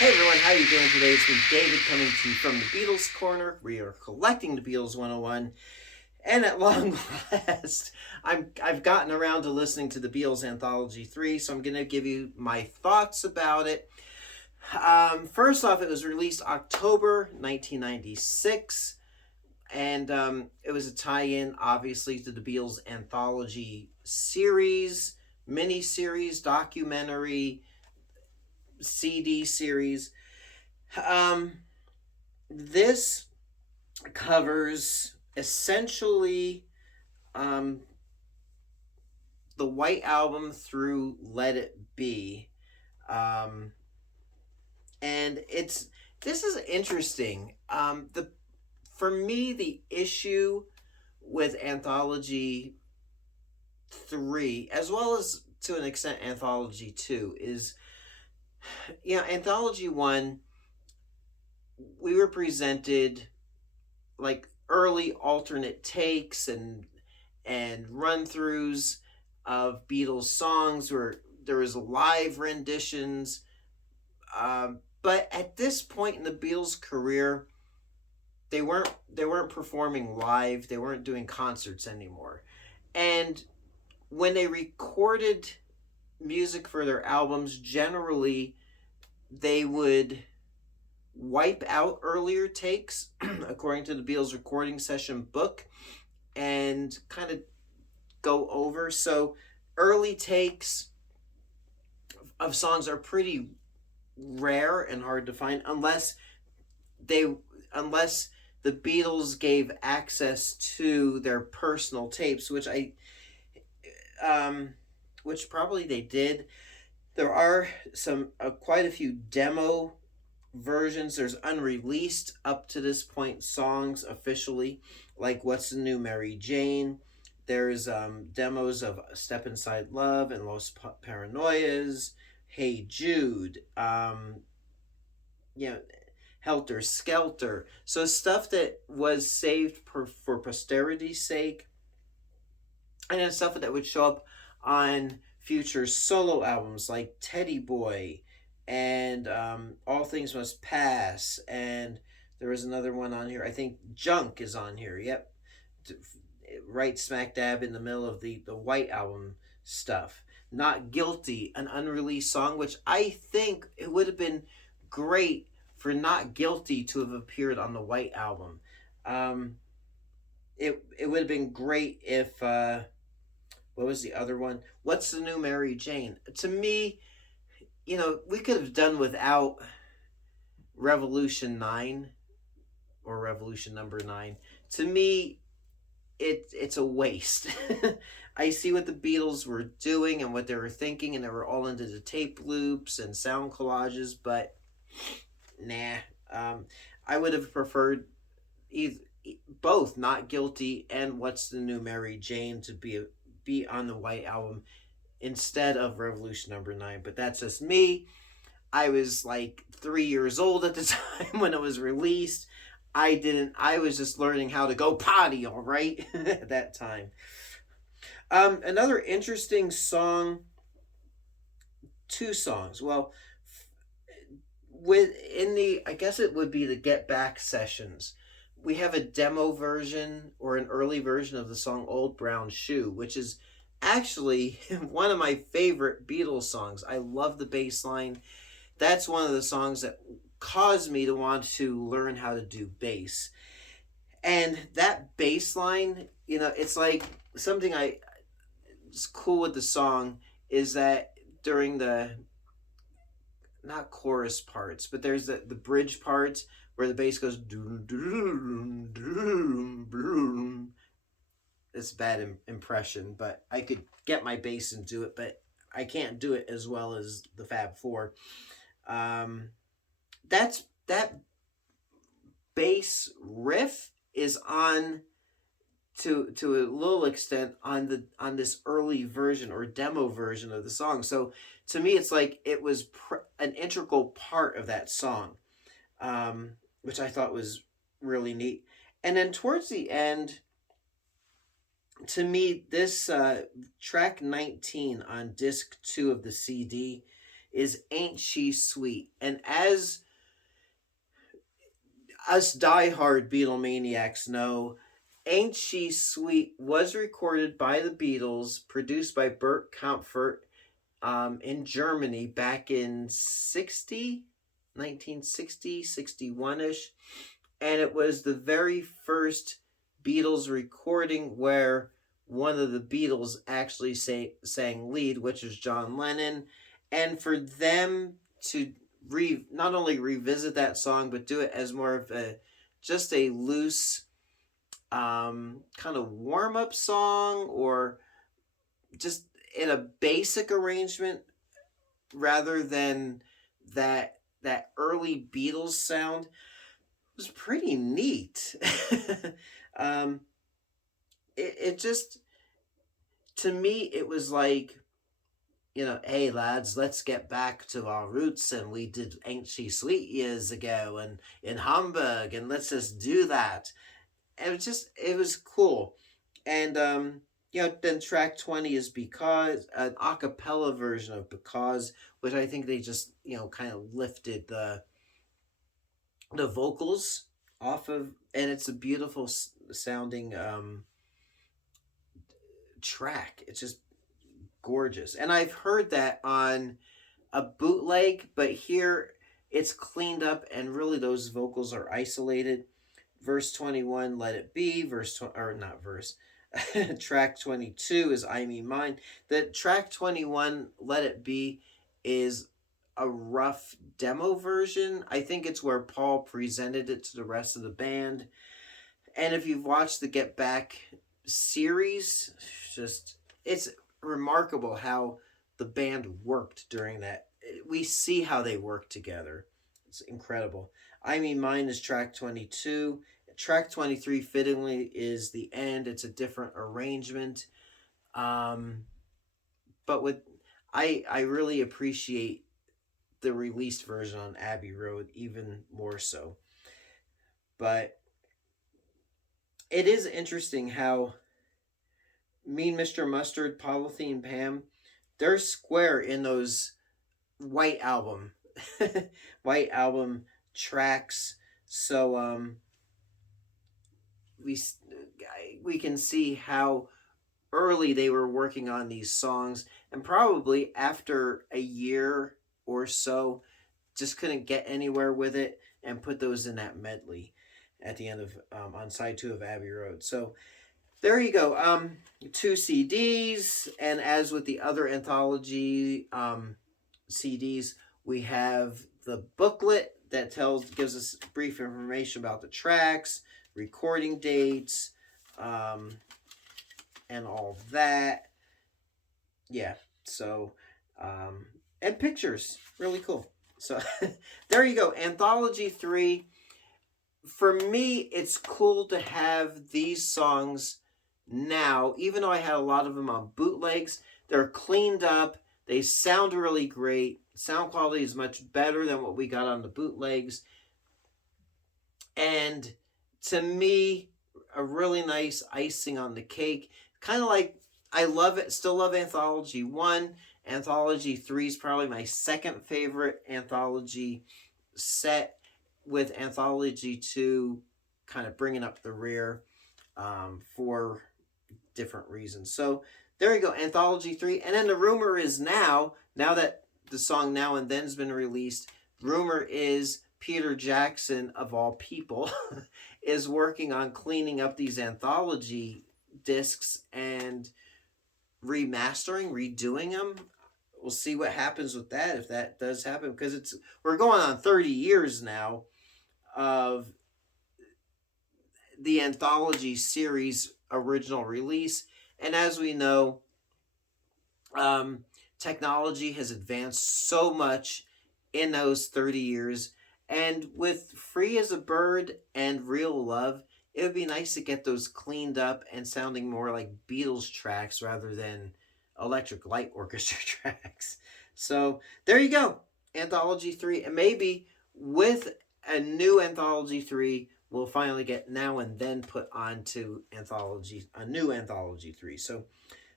Hey everyone, how you doing today? It's me, David, coming to you from the Beatles Corner. We are collecting the Beatles 101, and at long last, I've gotten around to listening to the Beatles Anthology 3, so I'm going to give you my thoughts about it. First off, it was released October 1996, and it was a tie-in, obviously, to the Beatles Anthology Series, mini-series, documentary, CD series. Um, this covers essentially um, the White Album through Let It Be, um, and this is interesting. The For me, the issue with Anthology 3, as well as to an extent Anthology 2, is Anthology 1, we were presented like early alternate takes and run throughs of Beatles songs where there was live renditions. But at this point in the Beatles' career, they weren't performing live. They weren't doing concerts anymore. And when they recorded music for their albums, generally they would wipe out earlier takes, according to the Beatles recording session book, and kind of go over. So early takes of songs are pretty rare and hard to find they unless the Beatles gave access to their personal tapes, which probably they did. There are quite a few demo versions. There's unreleased up to this point songs officially, like What's the New Mary Jane. There's demos of Step Inside Love and Los Paranoias, Hey Jude, you know, Helter Skelter. So stuff that was saved for posterity's sake, and then stuff that would show up on future solo albums like Teddy Boy and All Things Must Pass. And there was another one on here. I think Junk is on here. Yep. Right smack dab in the middle of the White Album stuff. Not Guilty, an unreleased song, which I think it would have been great for Not Guilty to have appeared on the White Album. It would have been great if what was the other one? What's the New Mary Jane? To me, we could have done without Revolution 9 or Revolution number 9. To me, it's a waste. I see what the Beatles were doing and what they were thinking, and they were all into the tape loops and sound collages, but nah. I would have preferred either both Not Guilty and What's the New Mary Jane to be on the White Album instead of Revolution number 9. But that's just me. I was like 3 years old at the time when it was released. I was just learning how to go potty, all right, at that time. Another interesting song, two songs. Well, I guess it would be the Get Back sessions. We have a demo version or an early version of the song Old Brown Shoe, which is actually one of my favorite Beatles songs. I love the bass line. That's one of the songs that caused me to want to learn how to do bass. And that bass line, it's like something it's cool with the song is that during the not chorus parts, but there's the bridge parts where the bass goes doom, doom, doom, doom. It's a bad impression, but I could get my bass and do it, but I can't do it as well as the Fab Four. That bass riff is on to a little extent on this early version or demo version of the song. So to me, it's like it was an integral part of that song, which I thought was really neat. And then towards the end, to me, this track 19 on disc 2 of the CD is Ain't She Sweet. And as us diehard Beatlemaniacs know, Ain't She Sweet was recorded by the Beatles, produced by Bert Kaempfert in Germany back in 1960, 61-ish. And it was the very first Beatles recording where one of the Beatles actually sang lead, which was John Lennon. And for them to not only revisit that song, but do it as more of just a loose kind of warm-up song, or just in a basic arrangement rather than that early Beatles sound, was pretty neat. um, it just, to me, it was like, hey lads, let's get back to our roots, and we did Ain't She Sweet years ago, and in Hamburg, and let's just do that. And it was cool. And then track 20 is Because, an a cappella version of Because, which I think they just kind of lifted the vocals off of, and it's a beautiful sounding track. It's just gorgeous. And I've heard that on a bootleg, but here it's cleaned up and really those vocals are isolated. Verse 21, Let It Be. Or not verse. Track 22 is I Mean Mine. The track 21, Let It Be, is a rough demo version. I think it's where Paul presented it to the rest of the band. And if you've watched the Get Back series, it's remarkable how the band worked during that. We see how they work together. It's incredible. I Mean Mine is track 22. Track 23, fittingly, is The End. It's a different arrangement. But I really appreciate the released version on Abbey Road even more so. But it is interesting how Mean Mr. Mustard, Polythene Pam, they're square in those white album white album tracks. So we can see how early they were working on these songs, and probably after a year or so just couldn't get anywhere with it and put those in that medley at the end of on side 2 of Abbey Road. So there you go. 2 CDs, and as with the other anthology CDs, we have the booklet that gives us brief information about the tracks, recording dates, and all that. Yeah. So, and pictures, really cool. So there you go. Anthology 3. For me, it's cool to have these songs now, even though I had a lot of them on bootlegs. They're cleaned up. They sound really great. Sound quality is much better than what we got on the bootlegs. And to me, a really nice icing on the cake. Kind of like, I love it. Still love Anthology 1. Anthology 3 is probably my second favorite anthology set, with Anthology 2 kind of bringing up the rear for different reasons. So there you go, Anthology 3. And then the rumor is now that the song Now and Then's been released, rumor is Peter Jackson, of all people, is working on cleaning up these anthology discs and remastering, redoing them. We'll see what happens with that, if that does happen, because we're going on 30 years now of the Anthology Series original release. And as we know, technology has advanced so much in those 30 years. And with Free as a Bird and Real Love, it would be nice to get those cleaned up and sounding more like Beatles tracks rather than Electric Light Orchestra tracks. So there you go, Anthology 3. And maybe with a new Anthology 3, we'll finally get Now and Then put onto a new Anthology 3. So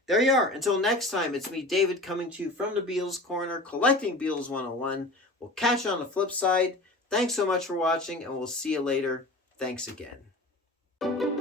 There you are. Until next time, it's me, David, coming to you from the Beatles Corner, collecting Beatles 101. We'll catch you on the flip side. Thanks so much for watching, and we'll see you later. Thanks again.